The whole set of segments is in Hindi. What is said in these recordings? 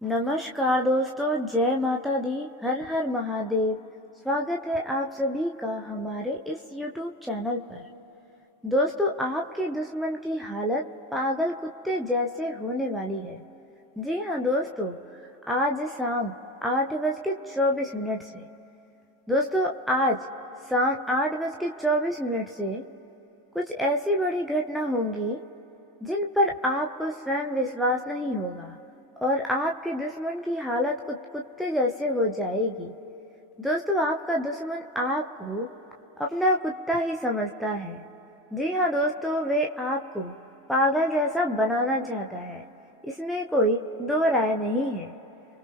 नमस्कार दोस्तों, जय माता दी, हर हर महादेव। स्वागत है आप सभी का हमारे इस YouTube चैनल पर। दोस्तों, आपके दुश्मन की हालत पागल कुत्ते जैसे होने वाली है। जी हाँ दोस्तों, आज शाम 8:24 से दोस्तों आज शाम 8:24 से कुछ ऐसी बड़ी घटना होंगी जिन पर आपको स्वयं विश्वास नहीं होगा और आपके दुश्मन की हालत कुत्ते जैसे हो जाएगी। दोस्तों, आपका दुश्मन आपको अपना कुत्ता ही समझता है। जी हाँ दोस्तों, वे आपको पागल जैसा बनाना चाहता है, इसमें कोई दो राय नहीं है।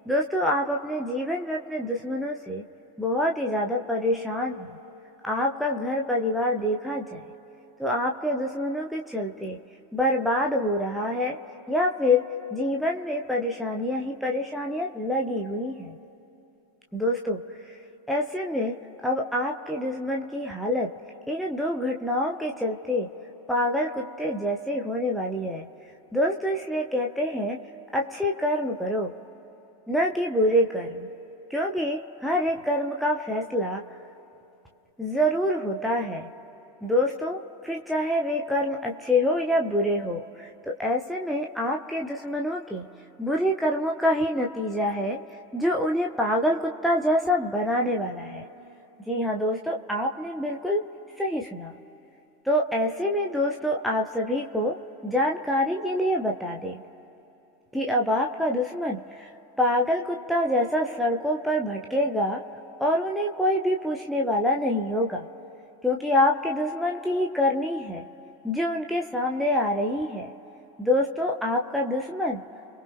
दोस्तों, आप अपने जीवन में अपने दुश्मनों से बहुत ही ज़्यादा परेशान हो। आपका घर परिवार देखा जाए तो आपके दुश्मनों के चलते बर्बाद हो रहा है या फिर जीवन में परेशानियां ही परेशानियां लगी हुई हैं। दोस्तों, ऐसे में अब आपके दुश्मन की हालत इन दो घटनाओं के चलते पागल कुत्ते जैसे होने वाली है। दोस्तों, इसलिए कहते हैं अच्छे कर्म करो न कि बुरे कर्म, क्योंकि हर एक कर्म का फैसला ज़रूर होता है। दोस्तों, फिर चाहे वे कर्म अच्छे हो या बुरे हो, तो ऐसे में आपके दुश्मनों के बुरे कर्मों का ही नतीजा है जो उन्हें पागल कुत्ता जैसा बनाने वाला है। जी हाँ दोस्तों, आपने बिल्कुल सही सुना। तो ऐसे में दोस्तों, आप सभी को जानकारी के लिए बता दें कि अब आपका दुश्मन पागल कुत्ता जैसा सड़कों पर भटकेगा और उन्हें कोई भी पूछने वाला नहीं होगा, क्योंकि आपके दुश्मन की ही करनी है जो उनके सामने आ रही है। दोस्तों, आपका दुश्मन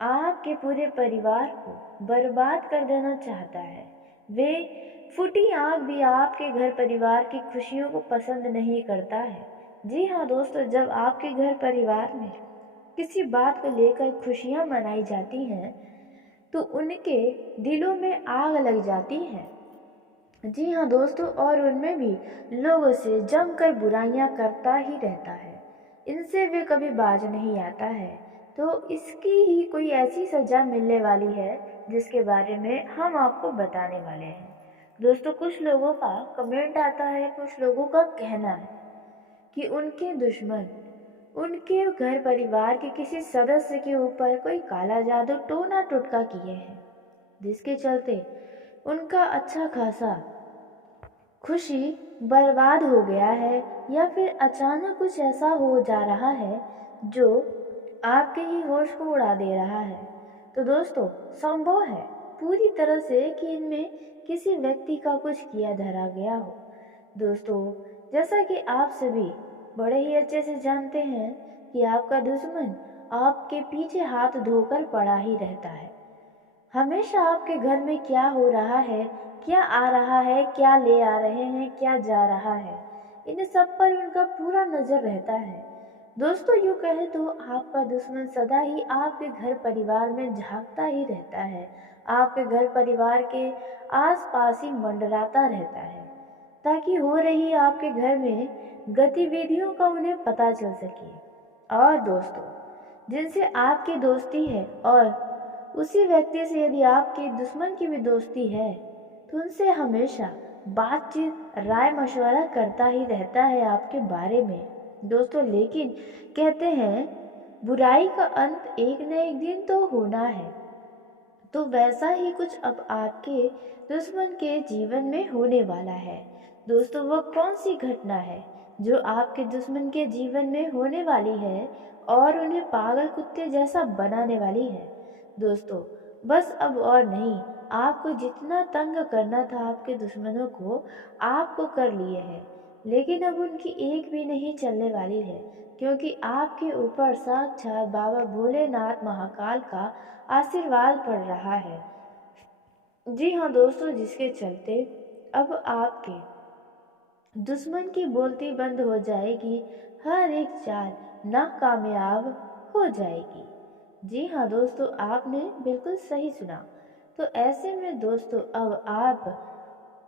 आपके पूरे परिवार को बर्बाद कर देना चाहता है। वे फूटी आंख भी आपके घर परिवार की खुशियों को पसंद नहीं करता है। जी हाँ दोस्तों, जब आपके घर परिवार में किसी बात को लेकर खुशियाँ मनाई जाती हैं तो उनके दिलों में आग लग जाती है। जी हाँ दोस्तों, और उनमें भी लोगों से जमकर बुराइयां करता ही रहता है। इनसे वे कभी बाज नहीं आता है। तो इसकी ही कोई ऐसी सजा मिलने वाली है जिसके बारे में हम आपको बताने वाले हैं। दोस्तों, कुछ लोगों का कमेंट आता है, कुछ लोगों का कहना है कि उनके दुश्मन उनके घर परिवार के किसी सदस्य के ऊपर कोई काला जादू टोना टोटका किए हैं, जिसके चलते उनका अच्छा खासा खुशी बर्बाद हो गया है या फिर अचानक कुछ ऐसा हो जा रहा है जो आपके ही होश को उड़ा दे रहा है। तो दोस्तों, संभव है पूरी तरह से कि इनमें किसी व्यक्ति का कुछ किया धरा गया हो। दोस्तों, जैसा कि आप सभी बड़े ही अच्छे से जानते हैं कि आपका दुश्मन आपके पीछे हाथ धोकर पड़ा ही रहता है। हमेशा आपके घर में क्या हो रहा है, क्या आ रहा है, क्या ले आ रहे हैं, क्या जा रहा है, इन सब पर उनका पूरा नजर रहता है। दोस्तों, यूँ कहे तो आपका दुश्मन सदा ही आपके घर परिवार में झांकता ही रहता है, आपके घर परिवार के आसपास ही मंडराता रहता है, ताकि हो रही आपके घर में गतिविधियों का उन्हें पता चल सके। और दोस्तों, जिनसे आपकी दोस्ती है और उसी व्यक्ति से यदि आपके दुश्मन की भी दोस्ती है तो उनसे हमेशा बातचीत राय मशवरा करता ही रहता है आपके बारे में। दोस्तों, लेकिन कहते हैं बुराई का अंत एक न एक दिन तो होना है। तो वैसा ही कुछ अब आपके दुश्मन के जीवन में होने वाला है। दोस्तों, वह कौन सी घटना है जो आपके दुश्मन के जीवन में होने वाली है और उन्हें पागल कुत्ते जैसा बनाने वाली है? दोस्तों, बस अब और नहीं, आपको जितना तंग करना था आपके दुश्मनों को आपको कर लिए हैं, लेकिन अब उनकी एक भी नहीं चलने वाली है, क्योंकि आपके ऊपर साक्षात बाबा भोलेनाथ महाकाल का आशीर्वाद पड़ रहा है। जी हाँ दोस्तों, जिसके चलते अब आपके दुश्मन की बोलती बंद हो जाएगी, हर एक चाल नाकामयाब हो जाएगी। जी हाँ दोस्तों, आपने बिल्कुल सही सुना। तो ऐसे में दोस्तों, अब आप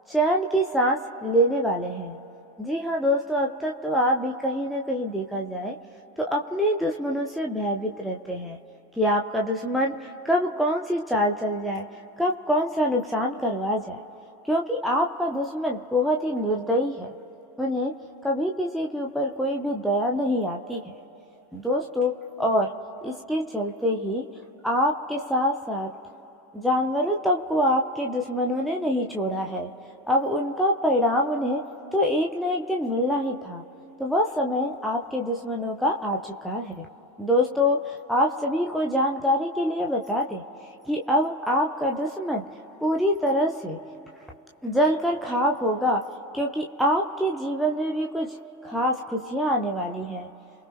चैन की सांस लेने वाले हैं। जी हाँ दोस्तों, अब तक तो आप भी कहीं ना कहीं देखा जाए तो अपने दुश्मनों से भयभीत रहते हैं, कि आपका दुश्मन कब कौन सी चाल चल जाए, कब कौन सा नुकसान करवा जाए, क्योंकि आपका दुश्मन बहुत ही निर्दयी है। उन्हें कभी किसी के ऊपर कोई भी दया नहीं आती है दोस्तों। और इसके चलते ही आपके साथ साथ जानवरों तक को आपके दुश्मनों ने नहीं छोड़ा है। अब उनका परिणाम उन्हें तो एक न एक दिन मिलना ही था। तो वह समय आपके दुश्मनों का आ चुका है दोस्तों। आप सभी को जानकारी के लिए बता दें कि अब आपका दुश्मन पूरी तरह से जलकर खाक होगा, क्योंकि आपके जीवन में भी कुछ खास खुशियाँ आने वाली हैं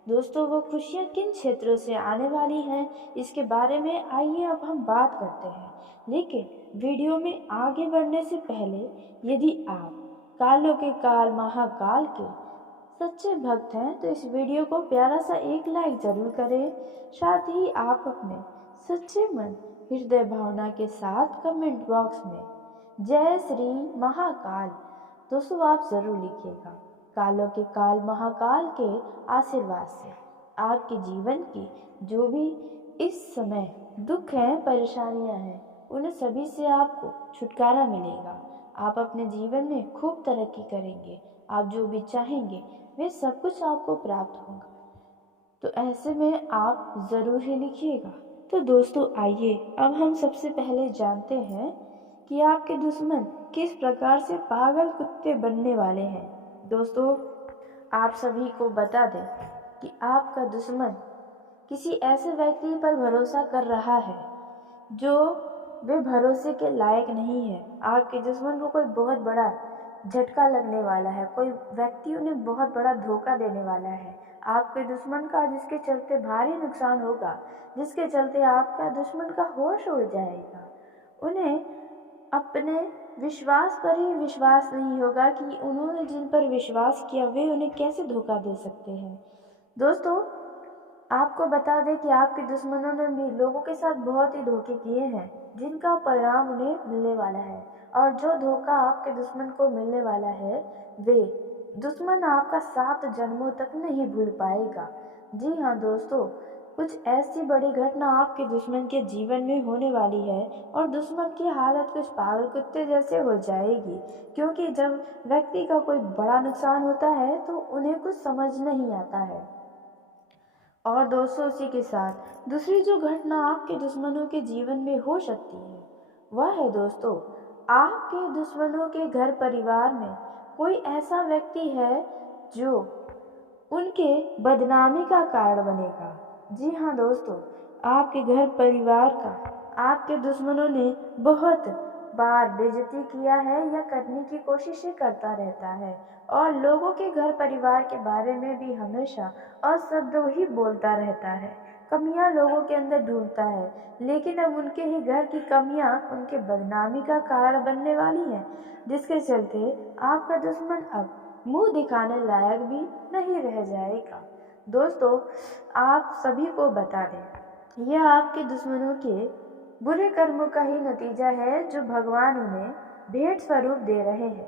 दोस्तों। वो खुशियाँ किन क्षेत्रों से आने वाली हैं, इसके बारे में आइए अब हम बात करते हैं। लेकिन वीडियो में आगे बढ़ने से पहले यदि आप कालों के काल महाकाल के सच्चे भक्त हैं तो इस वीडियो को प्यारा सा एक लाइक जरूर करें। साथ ही आप अपने सच्चे मन हृदय भावना के साथ कमेंट बॉक्स में जय श्री महाकाल दोस्तों आप जरूर लिखिएगा। कालों के काल महाकाल के आशीर्वाद से आपके जीवन की जो भी इस समय दुख हैं, परेशानियां हैं, उन्हें सभी से आपको छुटकारा मिलेगा। आप अपने जीवन में खूब तरक्की करेंगे। आप जो भी चाहेंगे वे सब कुछ आपको प्राप्त होगा। तो ऐसे में आप ज़रूर ही लिखिएगा। तो दोस्तों आइए अब हम सबसे पहले जानते हैं कि आपके दुश्मन किस प्रकार से पागल कुत्ते बनने वाले हैं। दोस्तों आप सभी को बता दें कि आपका दुश्मन किसी ऐसे व्यक्ति पर भरोसा कर रहा है जो वे भरोसे के लायक नहीं है। आपके दुश्मन को कोई बहुत बड़ा झटका लगने वाला है, कोई व्यक्ति उन्हें बहुत बड़ा धोखा देने वाला है। आपके दुश्मन का जिसके चलते भारी नुकसान होगा, जिसके चलते आपका दुश्मन का होश उड़ जाएगा। उन्हें अपने विश्वास पर ही विश्वास नहीं होगा कि उन्होंने जिन पर विश्वास किया वे उन्हें कैसे धोखा दे सकते हैं। दोस्तों आपको बता दें कि आपके दुश्मनों ने भी लोगों के साथ बहुत ही धोखे किए हैं, जिनका परिणाम उन्हें मिलने वाला है। और जो धोखा आपके दुश्मन को मिलने वाला है वे दुश्मन आपका 7 जन्मों तक नहीं भूल पाएगा। जी हाँ दोस्तों, कुछ ऐसी बड़ी घटना आपके दुश्मन के जीवन में होने वाली है और दुश्मन की हालत कुछ पागल कुत्ते जैसे हो जाएगी, क्योंकि जब व्यक्ति का कोई बड़ा नुकसान होता है तो उन्हें कुछ समझ नहीं आता है। और दोस्तों उसी के साथ दूसरी जो घटना आपके दुश्मनों के जीवन में हो सकती है वह है दोस्तों, आपके दुश्मनों के घर परिवार में कोई ऐसा व्यक्ति है जो उनके बदनामी का कारण बनेगा। जी हाँ दोस्तों, आपके घर परिवार का आपके दुश्मनों ने बहुत बार बेइज्जती किया है या करने की कोशिशें करता रहता है और लोगों के घर परिवार के बारे में भी हमेशा अशब्द ही बोलता रहता है, कमियां लोगों के अंदर ढूंढता है। लेकिन अब उनके ही घर की कमियां उनके बदनामी का कारण बनने वाली हैं, जिसके चलते आपका दुश्मन अब मुंह दिखाने लायक भी नहीं रह जाएगा। दोस्तों आप सभी को बता दें यह आपके दुश्मनों के बुरे कर्मों का ही नतीजा है जो भगवान उन्हें भेंट स्वरूप दे रहे हैं।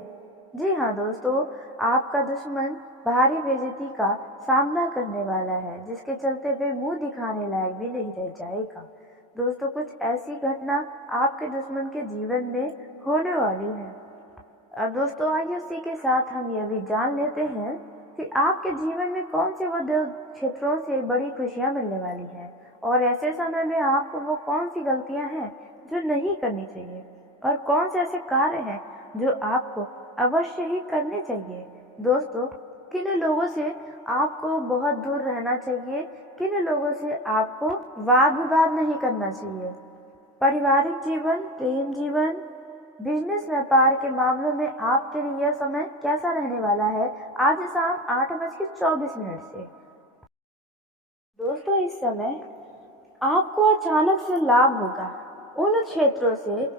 जी हाँ दोस्तों, आपका दुश्मन भारी बेइज्जती का सामना करने वाला है, जिसके चलते वे मुंह दिखाने लायक भी नहीं रह जाएगा। दोस्तों कुछ ऐसी घटना आपके दुश्मन के जीवन में होने वाली है। और दोस्तों आइए उसी के साथ हम यह भी जान लेते हैं कि आपके जीवन में कौन से वो 2 क्षेत्रों से बड़ी खुशियाँ मिलने वाली हैं और ऐसे समय में आपको वो कौन सी गलतियाँ हैं जो नहीं करनी चाहिए और कौन से ऐसे कार्य हैं जो आपको अवश्य ही करने चाहिए। दोस्तों किन लोगों से आपको बहुत दूर रहना चाहिए, किन लोगों से आपको वाद विवाद नहीं करना चाहिए। पारिवारिक जीवन, प्रेम जीवन, बिजनेस व्यापार के मामलों में आपके लिए यह समय कैसा रहने वाला है आज शाम 8:24 से। दोस्तों इस समय आपको अचानक से लाभ होगा उन क्षेत्रों से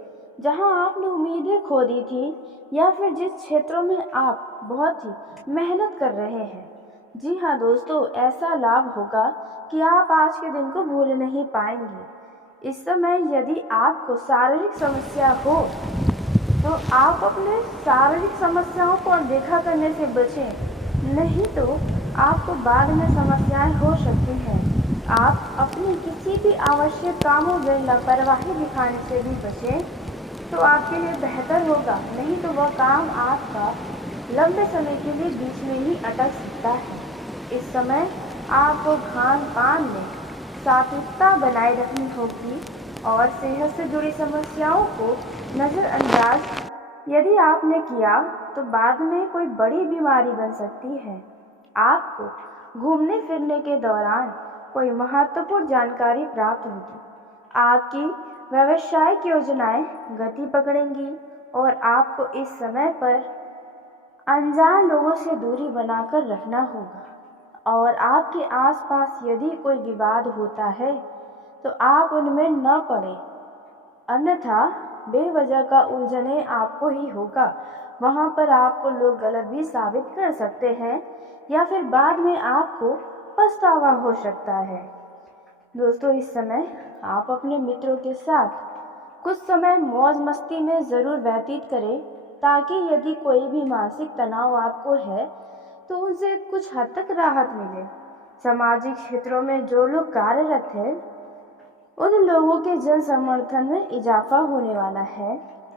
जहां आपने उम्मीदें खो दी थी या फिर जिस क्षेत्रों में आप बहुत ही मेहनत कर रहे हैं। जी हाँ दोस्तों, ऐसा लाभ होगा कि आप आज के दिन को भूल नहीं पाएंगे। इस समय यदि आपको शारीरिक समस्या हो तो आप अपने शारीरिक समस्याओं को अनदेखा करने से बचें, नहीं तो आपको बाद में समस्याएं हो सकती हैं। आप अपने किसी भी आवश्यक कामों में लापरवाही दिखाने से भी बचें तो आपके लिए बेहतर होगा, नहीं तो वह काम आपका लंबे समय के लिए बीच में ही अटक सकता है। इस समय आपको खान पान में सात्विकता बनाए रखनी होगी और सेहत से जुड़ी समस्याओं को नज़रअंदाज यदि आपने किया तो बाद में कोई बड़ी बीमारी बन सकती है। आपको घूमने फिरने के दौरान कोई महत्वपूर्ण जानकारी प्राप्त होगी। आपकी व्यावसायिक योजनाएं गति पकड़ेंगी और आपको इस समय पर अनजान लोगों से दूरी बनाकर रखना होगा और आपके आसपास यदि कोई विवाद होता है तो आप उनमें न पड़े, अन्यथा बेवजह का उलझने आपको ही होगा। वहाँ पर आपको लोग गलत भी साबित कर सकते हैं या फिर बाद में आपको पछतावा हो सकता है। दोस्तों, इस समय आप अपने मित्रों के साथ कुछ समय मौज मस्ती में ज़रूर व्यतीत करें ताकि यदि कोई भी मानसिक तनाव आपको है तो उनसे कुछ हद तक राहत मिले। सामाजिक क्षेत्रों में जो लोग कार्यरत हैं उन लोगों के जन समर्थन में इजाफा होने वाला है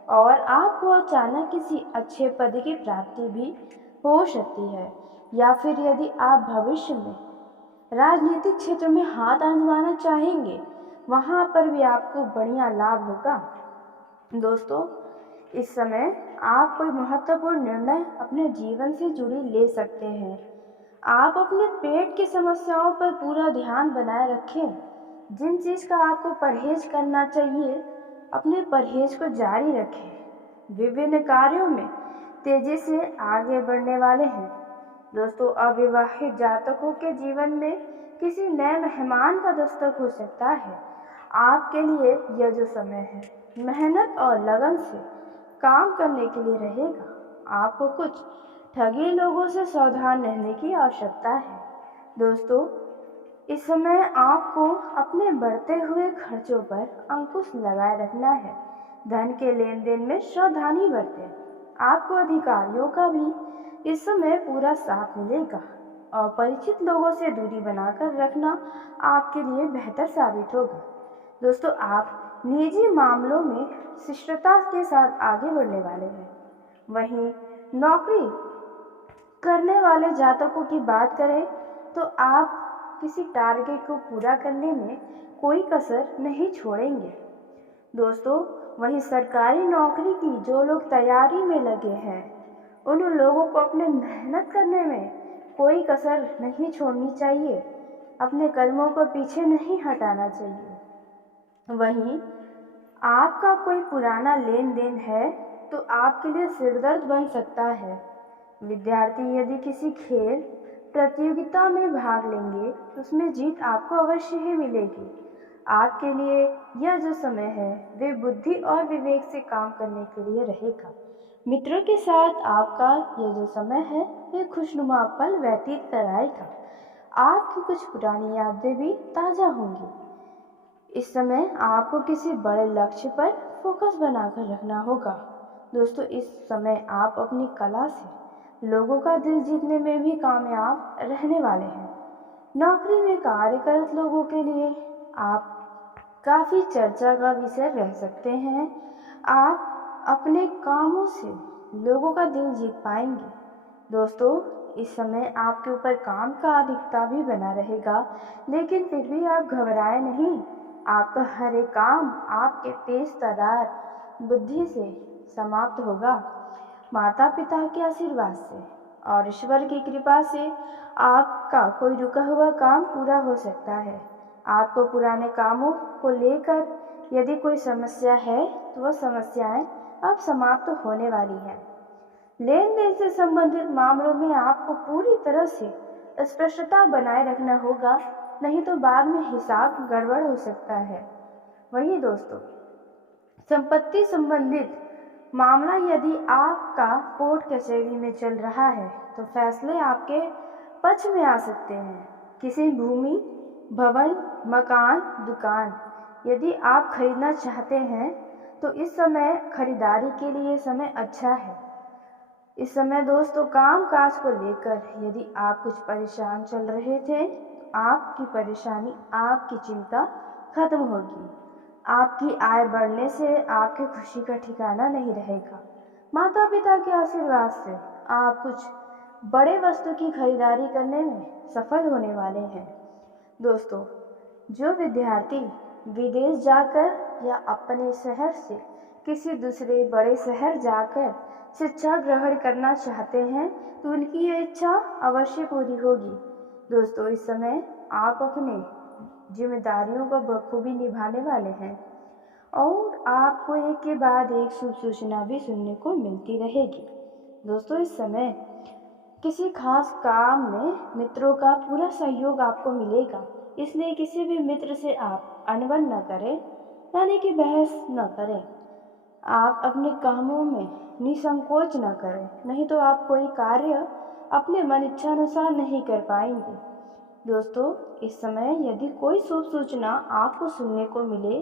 और आपको अचानक किसी अच्छे पद की प्राप्ति भी हो सकती है, या फिर यदि आप भविष्य में राजनीतिक क्षेत्र में हाथ आजमाना चाहेंगे वहाँ पर भी आपको बढ़िया लाभ होगा। दोस्तों, इस समय आप कोई महत्वपूर्ण निर्णय अपने जीवन से जुड़ी ले सकते हैं। आप अपने पेट की समस्याओं पर पूरा ध्यान बनाए रखें। जिन चीज़ का आपको परहेज करना चाहिए अपने परहेज को जारी रखें। विभिन्न कार्यों में तेजी से आगे बढ़ने वाले हैं। दोस्तों, अविवाहित जातकों के जीवन में किसी नए मेहमान का दस्तक हो सकता है। आपके लिए यह जो समय है मेहनत और लगन से काम करने के लिए रहेगा। आपको कुछ ठगी लोगों से सावधान रहने की आवश्यकता है। दोस्तों, इस समय आपको अपने बढ़ते हुए खर्चों पर अंकुश लगाए रखना है। धन के लेन देन में सावधानी बरतें। आपको अधिकारियों का भी इस समय पूरा साथ मिलेगा। अपरिचित लोगों से दूरी बनाकर रखना आपके लिए बेहतर साबित होगा। दोस्तों, आप निजी मामलों में शिष्टता के साथ आगे बढ़ने वाले हैं। वहीं नौकरी करने वाले जातकों की बात करें तो आप किसी टारगेट को पूरा करने में कोई कसर नहीं छोड़ेंगे। दोस्तों, वहीं सरकारी नौकरी की जो लोग तैयारी में लगे हैं उन लोगों को अपने मेहनत करने में कोई कसर नहीं छोड़नी चाहिए। अपने कदमों को पीछे नहीं हटाना चाहिए। वहीं आपका कोई पुराना लेन देन है तो आपके लिए सिरदर्द बन सकता है। विद्यार्थी यदि किसी खेल प्रतियोगिता में भाग लेंगे तो उसमें जीत आपको अवश्य ही मिलेगी। आपके लिए यह जो समय है वे बुद्धि और विवेक से काम करने के लिए रहेगा। मित्रों के साथ आपका यह जो समय है वे खुशनुमा पल व्यतीत कराएगा। आपकी कुछ पुरानी यादें भी ताज़ा होंगी। इस समय आपको किसी बड़े लक्ष्य पर फोकस बनाकर रखना होगा। दोस्तों, इस समय आप अपनी कला से लोगों का दिल जीतने में भी कामयाब रहने वाले हैं। नौकरी में कार्यरत लोगों के लिए आप काफ़ी चर्चा का विषय रह सकते हैं। आप अपने कामों से लोगों का दिल जीत पाएंगे। दोस्तों, इस समय आपके ऊपर काम का अधिकता भी बना रहेगा, लेकिन फिर भी आप घबराए नहीं। आपका हर एक काम आपके तेज तर्रार बुद्धि से समाप्त होगा। माता पिता के आशीर्वाद से और ईश्वर की कृपा से आपका कोई रुका हुआ काम पूरा हो सकता है। आपको पुराने कामों को लेकर यदि कोई समस्या है तो वह समस्याएं अब समाप्त होने वाली हैं। लेन देन से संबंधित मामलों में आपको पूरी तरह से स्पष्टता बनाए रखना होगा, नहीं तो बाद में हिसाब गड़बड़ हो सकता है। वहीं दोस्तों, संपत्ति संबंधित मामला यदि आपका कोर्ट कचहरी में चल रहा है तो फैसले आपके पक्ष में आ सकते हैं। किसी भूमि, भवन, मकान, दुकान यदि आप खरीदना चाहते हैं तो इस समय खरीदारी के लिए समय अच्छा है। इस समय दोस्तों, काम काज को लेकर यदि आप कुछ परेशान चल रहे थे आपकी परेशानी, आपकी चिंता खत्म होगी। आपकी आय बढ़ने से आपकी खुशी का ठिकाना नहीं रहेगा। माता पिता के आशीर्वाद से आप कुछ बड़े वस्तु की खरीदारी करने में सफल होने वाले हैं। दोस्तों, जो विद्यार्थी विदेश जाकर या अपने शहर से किसी दूसरे बड़े शहर जाकर शिक्षा ग्रहण करना चाहते हैं, तो उनकी ये इच्छा अवश्य पूरी होगी। दोस्तों, इस समय आप अपने जिम्मेदारियों को बखूबी निभाने वाले हैं और आपको एक के बाद एक शुभ सूचना भी सुनने को मिलती रहेगी। दोस्तों, इस समय किसी खास काम में मित्रों का पूरा सहयोग आपको मिलेगा, इसलिए किसी भी मित्र से आप अनबन न करें, यानी कि बहस न करें। आप अपने कामों में निसंकोच न करें, नहीं तो आप कोई कार्य अपने मन इच्छानुसार नहीं कर पाएंगे। दोस्तों, इस समय यदि कोई शुभ सूचना आपको सुनने को मिले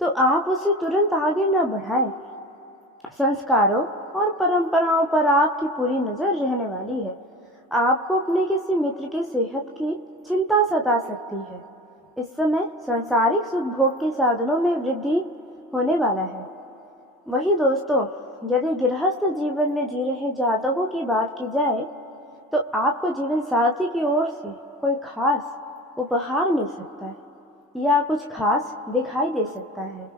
तो आप उसे तुरंत आगे न बढ़ाएं। संस्कारों और परंपराओं पर आपकी पूरी नज़र रहने वाली है। आपको अपने किसी मित्र की सेहत की चिंता सता सकती है। इस समय सांसारिक सुख भोग के साधनों में वृद्धि होने वाला है। वहीं दोस्तों, यदि गृहस्थ जीवन में जी रहे जातकों की बात की जाए तो आपको जीवन साथी की ओर से कोई खास उपहार मिल सकता है या कुछ खास दिखाई दे सकता है,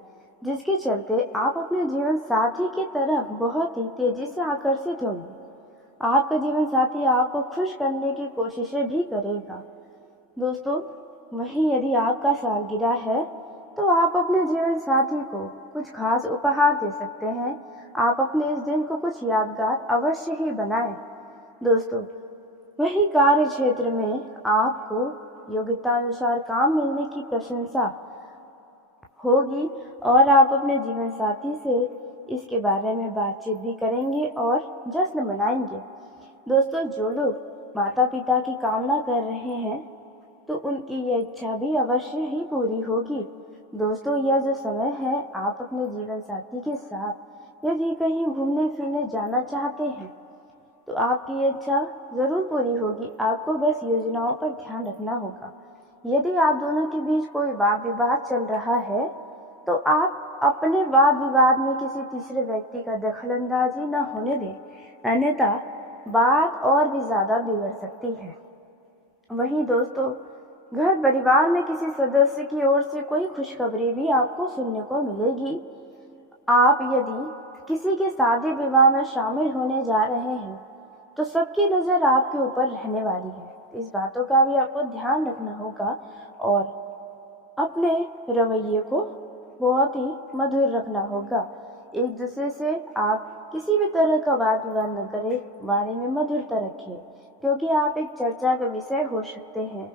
जिसके चलते आप अपने जीवन साथी की तरफ बहुत ही तेजी से आकर्षित होंगे। आपका जीवन साथी आपको खुश करने की कोशिशें भी करेगा। दोस्तों, वहीं यदि आपका सालगिरह है तो आप अपने जीवन साथी को कुछ खास उपहार दे सकते हैं। आप अपने इस दिन को कुछ यादगार अवश्य ही बनाएं। दोस्तों, वहीं कार्य क्षेत्र में आपको योग्यता अनुसार काम मिलने की प्रशंसा होगी और आप अपने जीवन साथी से इसके बारे में बातचीत भी करेंगे और जश्न मनाएंगे। दोस्तों, जो लोग माता पिता की कामना कर रहे हैं तो उनकी यह इच्छा भी अवश्य ही पूरी होगी। दोस्तों, यह जो समय है, आप अपने जीवन साथी के साथ यदि कहीं घूमने फिरने जाना चाहते हैं तो आपकी ये इच्छा ज़रूर पूरी होगी। आपको बस योजनाओं पर ध्यान रखना होगा। यदि आप दोनों के बीच कोई वाद विवाद चल रहा है तो आप अपने वाद विवाद में किसी तीसरे व्यक्ति का दखलंदाजी न होने दें, अन्यथा बात और भी ज़्यादा बिगड़ सकती है। वहीं दोस्तों, घर परिवार में किसी सदस्य की ओर से कोई खुशखबरी भी आपको सुनने को मिलेगी। आप यदि किसी के शादी विवाह में शामिल होने जा रहे हैं तो सबकी नज़र आपके ऊपर रहने वाली है। इस बातों का भी आपको ध्यान रखना होगा और अपने रवैये को बहुत ही मधुर रखना होगा। एक दूसरे से आप किसी भी तरह का वाद विवाद न करें, वाणी में मधुरता रखिए, क्योंकि आप एक चर्चा का विषय हो सकते हैं।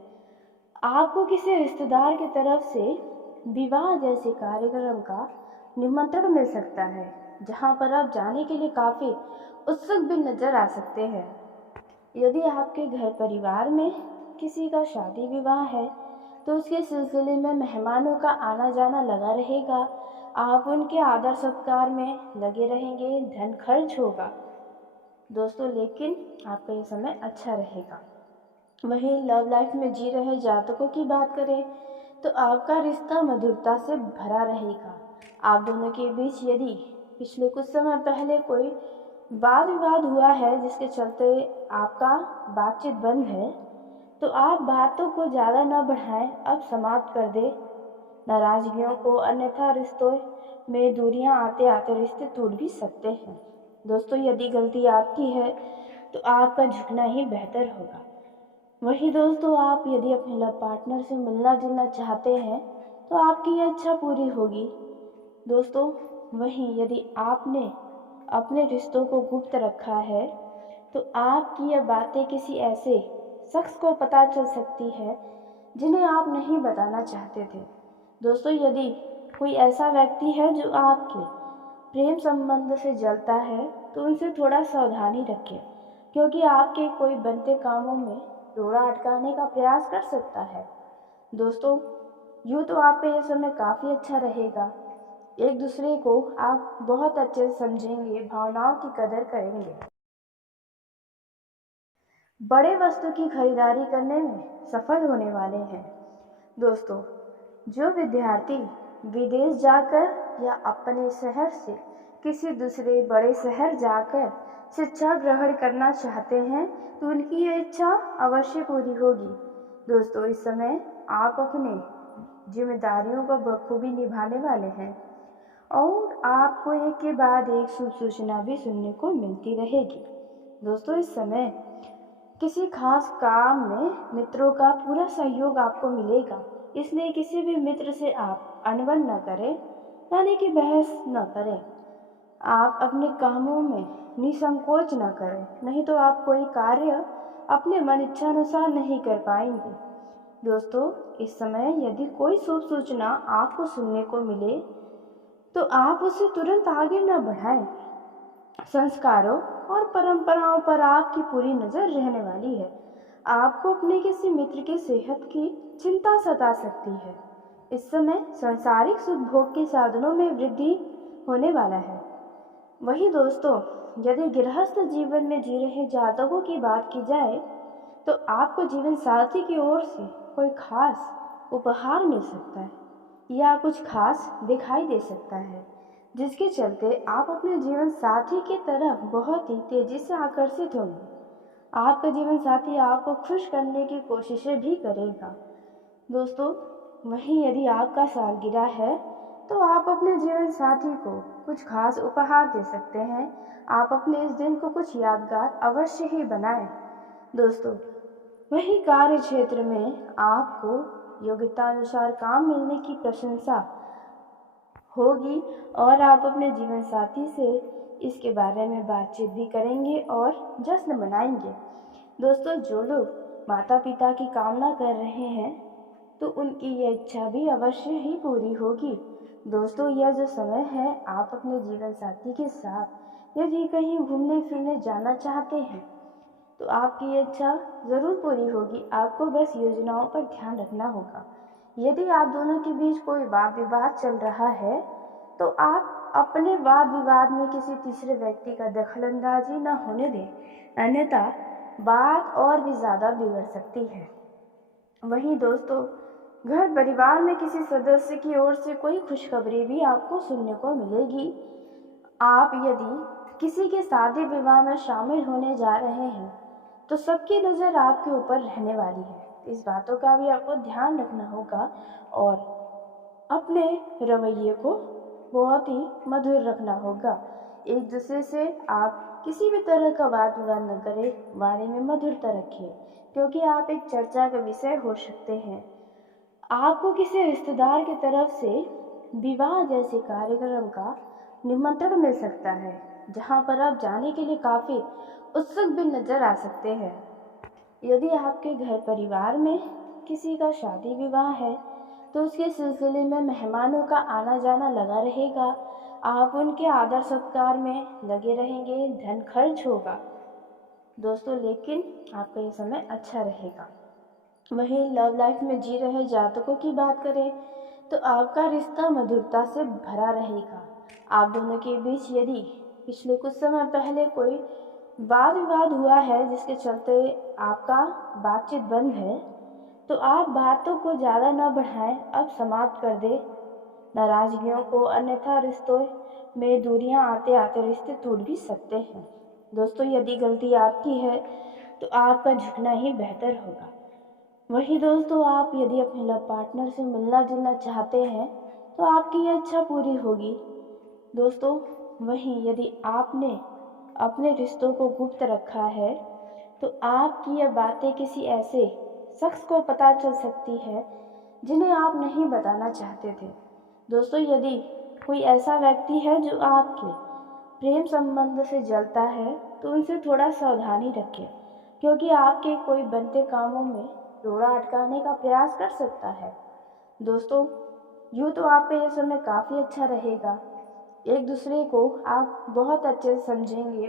आपको किसी रिश्तेदार की तरफ से विवाह जैसे कार्यक्रम का निमंत्रण मिल सकता है, जहां पर आप जाने के लिए काफ़ी उत्सुक भी नजर आ सकते हैं। यदि आपके घर परिवार में किसी का शादी विवाह है तो उसके सिलसिले में मेहमानों का आना जाना लगा रहेगा। आप उनके आदर सत्कार में लगे रहेंगे, धन खर्च होगा दोस्तों, लेकिन आपका ये समय अच्छा रहेगा। वहीं लव लाइफ में जी रहे जातकों की बात करें तो आपका रिश्ता मधुरता से भरा रहेगा। आप दोनों के बीच यदि पिछले कुछ समय पहले कोई वाद विवाद हुआ है जिसके चलते आपका बातचीत बंद है, तो आप बातों को ज़्यादा न बढ़ाएं, अब समाप्त कर दें नाराजगियों को, अन्यथा रिश्तों में दूरियां आते आते रिश्ते टूट भी सकते हैं। दोस्तों, यदि गलती आपकी है तो आपका झुकना ही बेहतर होगा। वहीं दोस्तों, आप यदि अपने लव पार्टनर से मिलना जुलना चाहते हैं तो आपकी यह इच्छा पूरी होगी। दोस्तों, वहीं यदि आपने अपने रिश्तों को गुप्त रखा है तो आपकी यह बातें किसी ऐसे शख्स को पता चल सकती है जिन्हें आप नहीं बताना चाहते थे। दोस्तों, यदि कोई ऐसा व्यक्ति है जो आपके प्रेम संबंध से जलता है तो उनसे थोड़ा सावधानी रखें, क्योंकि आपके कोई बनते कामों में रोड़ा अटकाने का प्रयास कर सकता है। दोस्तों, यूँ तो आपका यह समय काफ़ी अच्छा रहेगा। एक दूसरे को आप बहुत अच्छे से समझेंगे, भावनाओं की कदर करेंगे। बड़े वस्तु की खरीदारी करने में सफल होने वाले हैं। दोस्तों, जो विद्यार्थी विदेश जाकर या अपने शहर से किसी दूसरे बड़े शहर जाकर शिक्षा ग्रहण करना चाहते हैं तो उनकी ये इच्छा अवश्य पूरी होगी। दोस्तों, इस समय आप अपने जिम्मेदारियों को बखूबी निभाने वाले हैं और आपको एक के बाद एक शुभ सूचना भी सुनने को मिलती रहेगी। दोस्तों, इस समय किसी खास काम में मित्रों का पूरा सहयोग आपको मिलेगा, इसलिए किसी भी मित्र से आप अनबन न करें, यानी कि बहस न करें। आप अपने कामों में निसंकोच न करें, नहीं तो आप कोई कार्य अपने मन इच्छानुसार नहीं कर पाएंगे। दोस्तों, इस समय यदि कोई शुभ सूचना आपको सुनने को मिले तो आप उसे तुरंत आगे न बढ़ाएं। संस्कारों और परंपराओं पर आपकी पूरी नज़र रहने वाली है। आपको अपने किसी मित्र की सेहत की चिंता सता सकती है। इस समय सांसारिक सुख भोग के साधनों में वृद्धि होने वाला है। वही दोस्तों, यदि गृहस्थ जीवन में जी रहे जातकों की बात की जाए तो आपको जीवन साथी की ओर से कोई खास उपहार मिल सकता है या कुछ खास दिखाई दे सकता है, जिसके चलते आप अपने जीवन साथी की तरफ बहुत ही तेजी से आकर्षित होंगे। आपका जीवन साथी आपको खुश करने की कोशिशें भी करेगा। दोस्तों, वहीं यदि आपका सालगिरह है तो आप अपने जीवन साथी को कुछ खास उपहार दे सकते हैं। आप अपने इस दिन को कुछ यादगार अवश्य ही बनाएं। दोस्तों, वहीं कार्य क्षेत्र में आपको योग्यता अनुसार काम मिलने की प्रशंसा होगी और आप अपने जीवन साथी से इसके बारे में बातचीत भी करेंगे और जश्न मनाएंगे। दोस्तों, जो लोग माता पिता की कामना कर रहे हैं तो उनकी यह इच्छा भी अवश्य ही पूरी होगी। दोस्तों, यह जो समय है, आप अपने जीवन साथी के साथ यदि कहीं घूमने फिरने जाना चाहते हैं तो आपकी ये इच्छा ज़रूर पूरी होगी। आपको बस योजनाओं पर ध्यान रखना होगा। यदि आप दोनों के बीच कोई वाद विवाद चल रहा है तो आप अपने वाद विवाद में किसी तीसरे व्यक्ति का दखलंदाजी न होने दें, अन्यथा बात और भी ज़्यादा बिगड़ सकती है। वहीं दोस्तों, घर परिवार में किसी सदस्य की ओर से कोई खुशखबरी भी आपको सुनने को मिलेगी। आप यदि किसी के शादी विवाह में शामिल होने जा रहे हैं तो सबकी नज़र आपके ऊपर रहने वाली है। इस बातों का भी आपको ध्यान रखना होगा और अपने रवैये को बहुत ही मधुर रखना होगा। एक दूसरे से आप किसी भी तरह का वाद विवाद न करें, वाणी में मधुरता रखिए, क्योंकि आप एक चर्चा का विषय हो सकते हैं। आपको किसी रिश्तेदार की तरफ से विवाह जैसे कार्यक्रम का निमंत्रण मिल सकता है, जहां पर आप जाने के लिए काफ़ी उत्सुक भी नजर आ सकते हैं। यदि आपके घर परिवार में किसी का शादी विवाह है तो उसके सिलसिले में मेहमानों का आना जाना लगा रहेगा। आप उनके आदर सत्कार में लगे रहेंगे, धन खर्च होगा दोस्तों, लेकिन आपका ये समय अच्छा रहेगा। वहीं लव लाइफ में जी रहे जातकों की बात करें तो आपका रिश्ता मधुरता से भरा रहेगा। आप दोनों के बीच यदि पिछले कुछ समय पहले कोई वाद विवाद हुआ है जिसके चलते आपका बातचीत बंद है तो आप बातों को ज़्यादा न बढ़ाएं, अब समाप्त कर दें नाराजगियों को, अन्यथा रिश्तों में दूरियां आते आते रिश्ते टूट भी सकते हैं। दोस्तों, यदि गलती आपकी है तो आपका झुकना ही बेहतर होगा। वही दोस्तों, आप यदि अपने लव पार्टनर से मिलना जुलना चाहते हैं तो आपकी यह इच्छा पूरी होगी। दोस्तों, वहीं यदि आपने अपने रिश्तों को गुप्त रखा है तो आपकी यह बातें किसी ऐसे शख्स को पता चल सकती है जिन्हें आप नहीं बताना चाहते थे। दोस्तों, यदि कोई ऐसा व्यक्ति है जो आपके प्रेम संबंध से जलता है तो उनसे थोड़ा सावधानी रखें, क्योंकि आपके कोई बनते कामों में रोड़ा अटकाने का प्रयास कर सकता है। दोस्तों, यूँ तो आपका यह समय काफ़ी अच्छा रहेगा। एक दूसरे को आप बहुत अच्छे से समझेंगे।